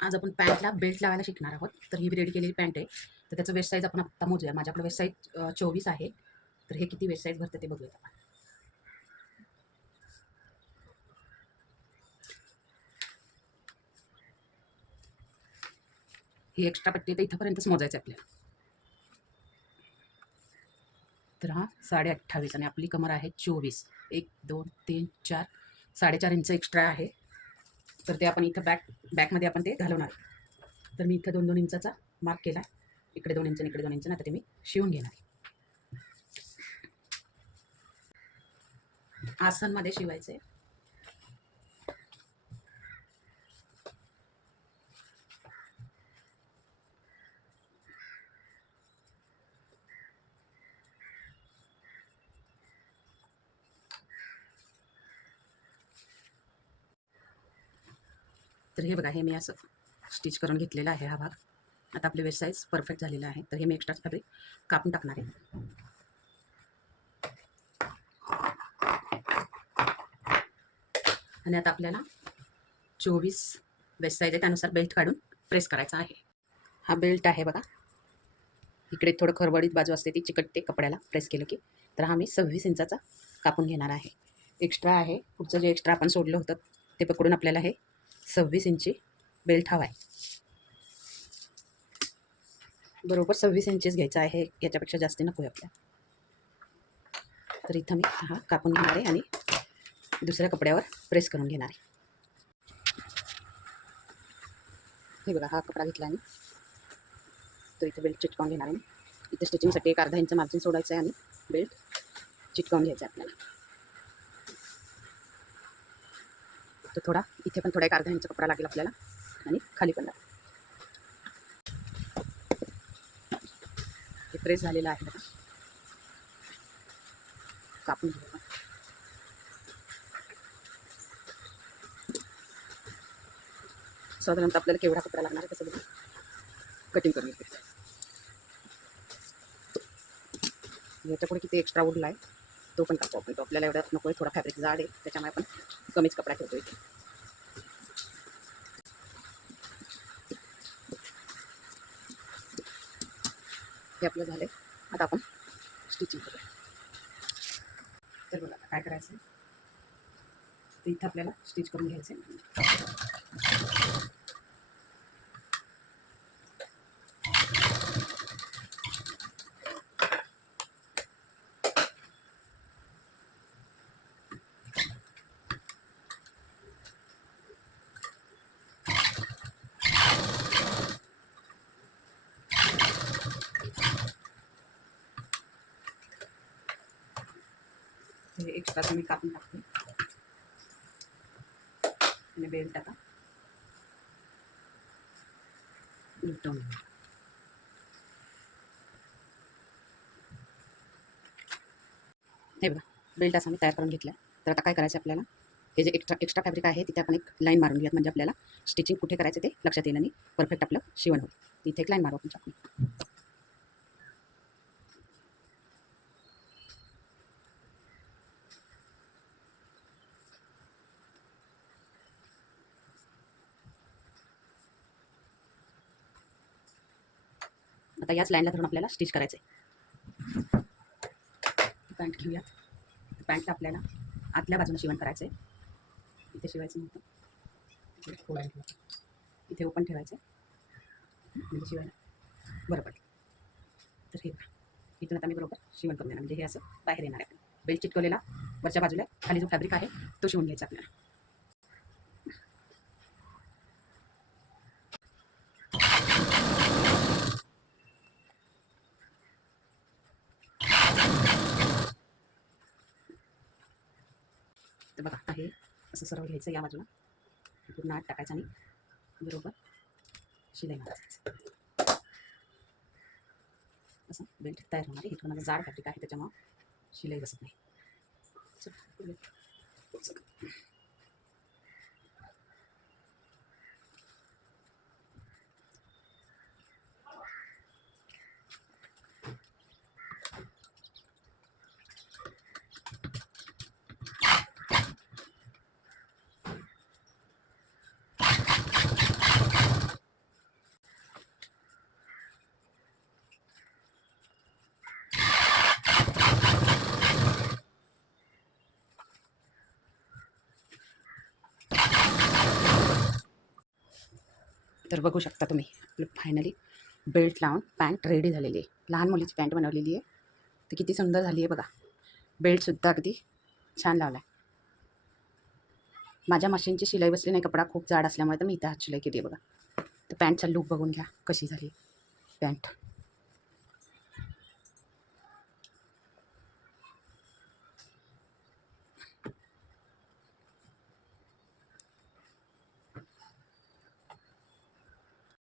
आज आपण पॅन्टला बेल्ट लावायला शिकणार आहोत. तर ही रेडी केलेली पॅन्ट आहे. तर त्याचं वेस्ट साईज आपण आत्ता मोजूया. माझ्याकडे वेस्ट साईज 24 आहे. तर हे किती वेस्ट साईज भरतं ते बघूयात आपण. ही एक्स्ट्रा पट्टी तर इथंपर्यंतच मोजायचं आपल्याला. तर हा 28.5 आणि आपली कमर आहे 24. 1 2 3 4 4.5 इंच एक्स्ट्रा आहे. तर ते आपण इथं बॅकमध्ये आपण ते घालवणार. तर मी इथं 2-2 इंचाचा मार्क केला. इकडे 2 इंच आणि इकडे 2 इंच. आता ते मी शिवून घेणार. आसनमध्ये शिवायचे. तर हे बघा, हे मी असं स्टिच करून घेतलेला आहे हा भाग. आता आपली वेस्ट साईज परफेक्ट झालेला आहे. तर हे मी एक्स्ट्रा फॅब्रिक कापून टाकणार आहे. आणि आता आपल्याला 24 वेस्ट साईज आहे, त्यानुसार बेल्ट काढून प्रेस करायचा आहे. हा बेल्ट आहे बघा. इकडे थोडं खरबडीत बाजू असते ती चिकटते कपड्याला प्रेस केलं की. तर हा मी 26 इंचाचा कापून घेणार आहे. एक्स्ट्रा आहे, पुढचं जे एक्स्ट्रा आपण सोडलं होतं ते पकडून आपल्याला हे 26 इंची बेल्ट हवा आहे. बरोबर 26 इंचेस घ्यायचा आहे, याच्यापेक्षा जास्त नको आहे आपल्याला. तर इथं मी हा कापून घेणार आहे आणि दुसऱ्या कपड्यावर प्रेस करून घेणार आहे. हे बघा, हा कपडा घेतला आणि तर इथं बेल्ट चिटकावून घेणार आहे. इथे स्टिचिंगसाठी एक अर्धा इंच मार्जिन सोडायचं आहे आणि बेल्ट चिटकावून घ्यायचं आहे आपल्याला. तर थोडा इथे पण थोडा एक अर्धा इंच कपडा लागेल आपल्याला आणि खाली पण लागेल. हे प्रेस झालेलं आहे बघा. कापून घेऊ. साधारणतः आपल्याला केवढा कपडा लागणार आहे तसं बघा कटिंग करून घेते. याच्या पुढे किती एक्स्ट्रा उरला आहे तो पण कापू आपण. तो आपल्याला एवढा नको आहे, थोडा फॅब्रिक जाड आहे त्याच्यामुळे आपण कमीच कपडा ठेवतो इथे. हे आपलं झालं आहे. आता आपण स्टिचिंग करूया. तर बघा काय करायचं, तर इथं आपल्याला स्टिच करून घ्यायचं आहे. हे एक्स्ट्रा मी कापून टाकते आणि बेल्ट आता उलटवून. हे बघा, बेल्ट असा मी तयार करून घेतला. तर आता काय करायचं आपल्याला, हे जे एक्स्ट्रा फॅब्रिक आहे तिथे आपण एक लाईन मारून घेऊयात, म्हणजे आपल्याला स्टिचिंग कुठे करायचं ते लक्षात येईल आणि परफेक्ट आपलं शिवण होईल. इथे एक लाईन मारू आपण चाकून. आता याच लाईनला धरून आपल्याला स्टिच करायचं आहे. पॅन्ट घेऊयात. पॅन्टला आपल्याला आतल्या बाजूने शिवण करायचं आहे. इथे शिवायचं नव्हतं, इथे ओपन ठेवायचं म्हणजे शिवायला बरं पडेल. तर हे इथून आता मी बरोबर शिवण करून देणार, म्हणजे हे असं बाहेर येणार आहे. बेल्ट चिटकवलेला वरच्या बाजूला खाली जो फॅब्रिक आहे तो शिवून घ्यायचा आपल्याला. तर बघा, हे असं सरळ घ्यायचं या बाजूला, पूर्ण आत टाकायचं आणि बरोबर शिलाई मारायचं. असं बेल्ट तयार होणार आहे. इथून माझं जाड फॅब्रिक आहे त्याच्यामुळं शिलाई बसत नाही. तर बघू शकता तुम्ही आपलं फायनली बेल्ट लावून पॅन्ट रेडी झालेली आहे. लहान मुलीची पॅन्ट बनवलेली आहे. ती किती सुंदर झाली आहे बघा. बेल्टसुद्धा अगदी छान लावला आहे. माझ्या मशीनची शिलाई बसली नाही, कपडा खूप जाड असल्यामुळे तर मी इथं हात शिलाई केली आहे बघा. तर पॅन्टचा लूक बघून घ्या कशी झाली पॅन्ट.